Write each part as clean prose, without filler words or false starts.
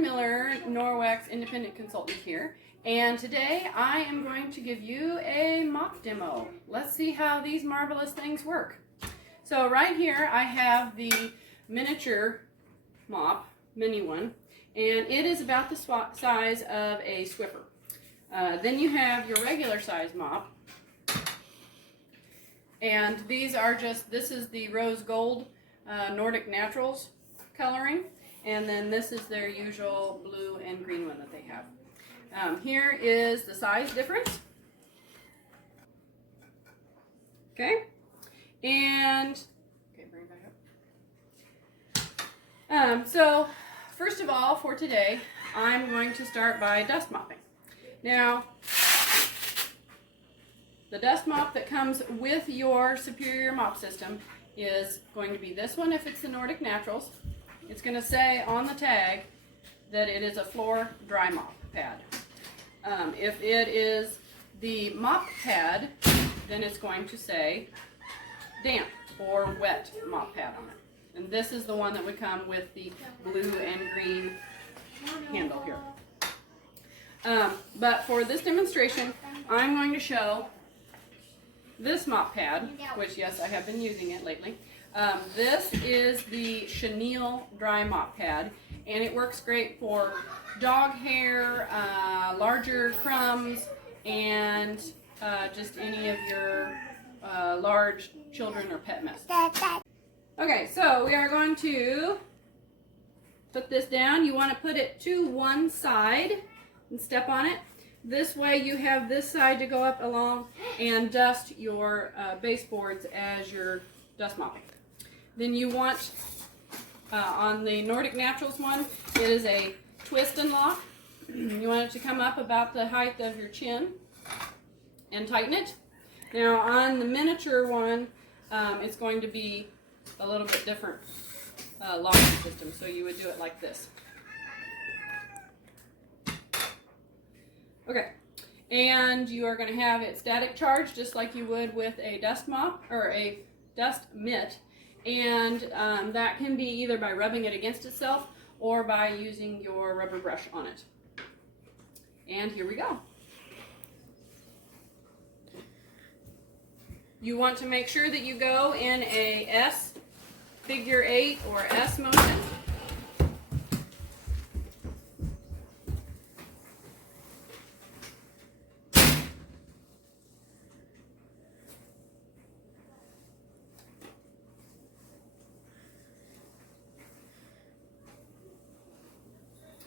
Miller, Norwex independent consultant here, and today I am going to give you a mop demo. Let's see how these marvelous things work. So right here I have the miniature mop, mini one, and it is about the size of a Swiffer. Then you have your regular size mop, and these are just, this is the rose gold Nordic Naturals coloring, and then this is their usual blue and green one that they have. Here is the size difference. Okay, and okay, bring it back up. So first of all, for today, I'm going to start by dust mopping. Now, the dust mop that comes with your Superior mop system is going to be this one if it's the Nordic Naturals. It's going to say on the tag that it is a floor dry mop pad. If it is the mop pad, then it's going to say damp or wet mop pad on it. And this is the one that would come with the blue and green handle here. But for this demonstration, I'm going to show this mop pad, which yes, I have been using it lately. This is the chenille dry mop pad, and it works great for dog hair, larger crumbs, and just any of your large children or pet mess. Okay, so we are going to put this down. You want to put it to one side and step on it. This way you have this side to go up along and dust your baseboards as you're dust mopping. Then you want, on the Nordic Naturals one, it is a twist and lock. You want it to come up about the height of your chin and tighten it. Now on the miniature one, it's going to be a little bit different locking system, so you would do it like this. Okay, and you are going to have it static charge just like you would with a dust mop or a dust mitt, and that can be either by rubbing it against itself or by using your rubber brush on it. And here we go. You want to make sure that you go in a S, figure 8 or S motion.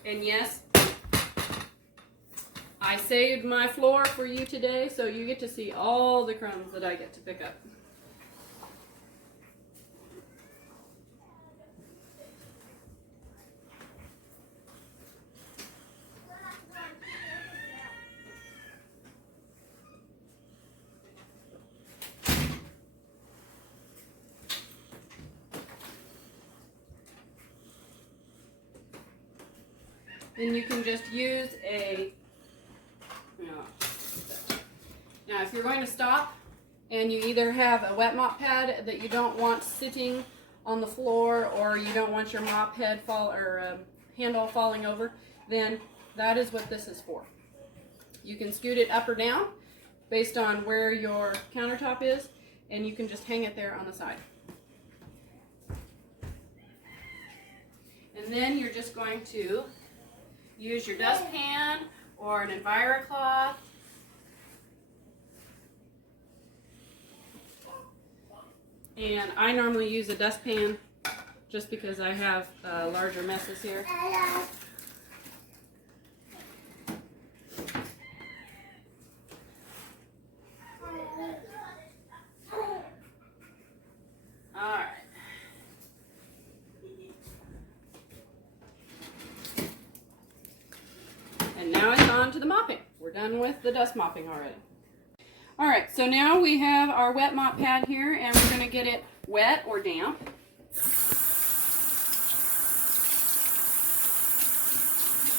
And yes, I saved my floor for you today, so you get to see all the crumbs that I get to pick up. Then you can just use a, now if you're going to stop and you either have a wet mop pad that you don't want sitting on the floor, or you don't want your mop head handle falling over, then that is what this is for. You can scoot it up or down based on where your countertop is, and you can just hang it there on the side. And then you're just going to use your dustpan or an EnviroCloth. And I normally use a dustpan just because I have larger messes here. Alright. And now it's on to the mopping. We're done with the dust mopping already. Alright, so now we have our wet mop pad here, and we're going to get it wet or damp.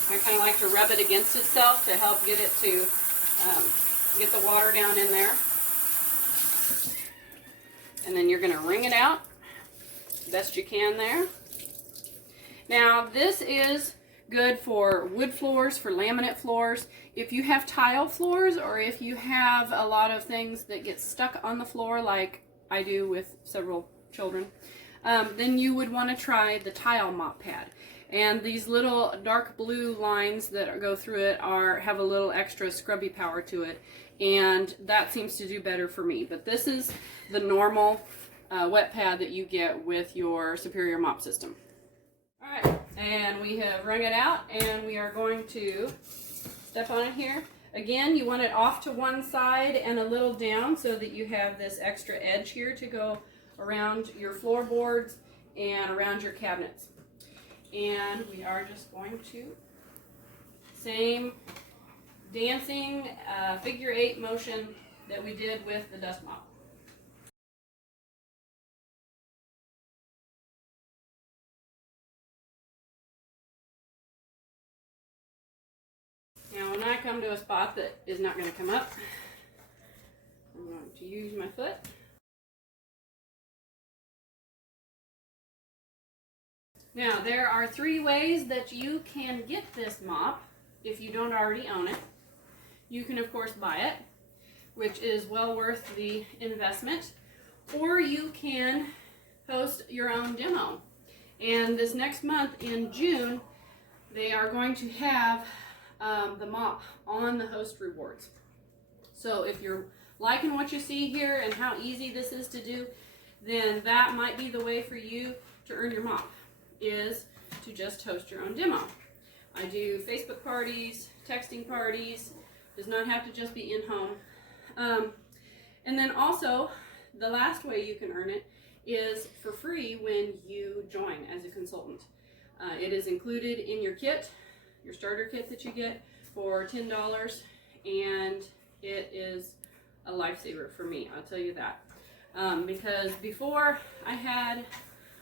I kind of like to rub it against itself to help get it to get the water down in there. And then you're going to wring it out best you can there. Now this is good for wood floors, for laminate floors. If you have tile floors, or if you have a lot of things that get stuck on the floor like I do with several children, then you would want to try the tile mop pad. And these little dark blue lines that go through it have a little extra scrubby power to it, and that seems to do better for me. But this is the normal wet pad that you get with your Superior mop system. Alright, and we have wrung it out, and we are going to step on it here. Again, you want it off to one side and a little down so that you have this extra edge here to go around your floorboards and around your cabinets. And we are just going to, same dancing figure 8 motion that we did with the dust mop. Now when I come to a spot that is not going to come up, I'm going to use my foot. Now there are 3 ways that you can get this mop if you don't already own it. You can of course buy it, which is well worth the investment, or you can host your own demo. And this next month in June, they are going to have the mop on the host rewards. So if you're liking what you see here and how easy this is to do, then that might be the way for you to earn your mop, is to just host your own demo. I do Facebook parties, texting parties, does not have to just be in-home. And then also, the last way you can earn it is for free when you join as a consultant. It is included in your kit, your starter kit that you get for $10, and it is a lifesaver for me, I'll tell you that. Because before I had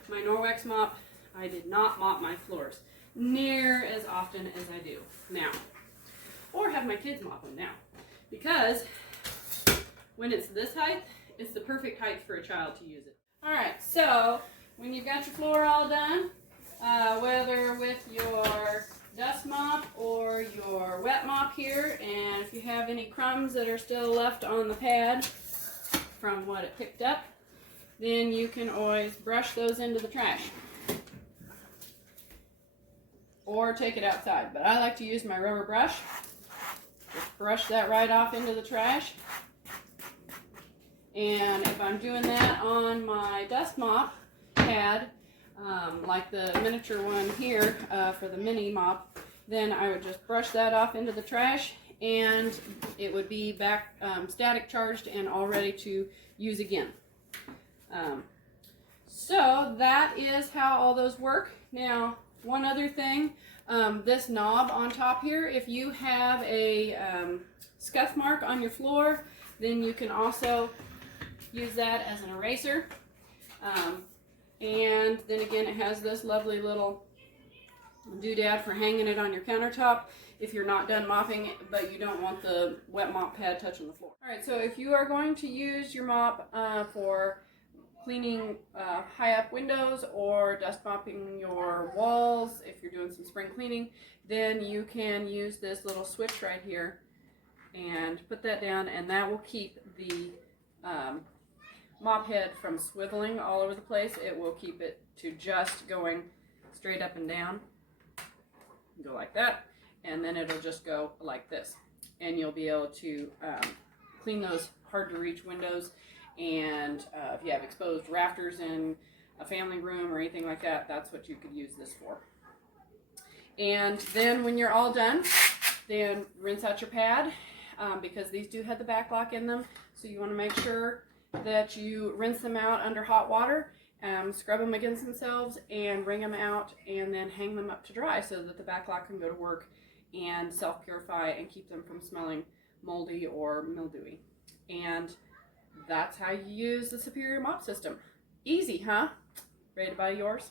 my Norwex mop, I did not mop my floors near as often as I do now, or have my kids mop them now, because when it's this height, it's the perfect height for a child to use it. Alright, so when you've got your floor all done, whether with your dust mop or your wet mop here, and if you have any crumbs that are still left on the pad from what it picked up, then you can always brush those into the trash or take it outside. But I like to use my rubber brush. Just brush that right off into the trash. And if I'm doing that on my dust mop pad, like the miniature one here for the mini mop, then I would just brush that off into the trash, and it would be back static charged and all ready to use again. So that is how all those work. Now, one other thing, this knob on top here, if you have a scuff mark on your floor, then you can also use that as an eraser. And then again, it has this lovely little doodad for hanging it on your countertop if you're not done mopping it, but you don't want the wet mop pad touching the floor. Alright, so if you are going to use your mop for cleaning high up windows or dust mopping your walls, if you're doing some spring cleaning, then you can use this little switch right here and put that down, and that will keep the mop head from swiveling all over the place. It will keep it to just going straight up and down. Go like that, and then it'll just go like this, and you'll be able to clean those hard to reach windows. And if you have exposed rafters in a family room or anything like that, that's what you could use this for. And then when you're all done, then rinse out your pad, because these do have the back lock in them, so you want to make sure that you rinse them out under hot water, scrub them against themselves, and wring them out, and then hang them up to dry so that the back lock can go to work and self-purify and keep them from smelling moldy or mildewy. And that's how you use the Superior mop system. Easy, huh? Ready to buy yours?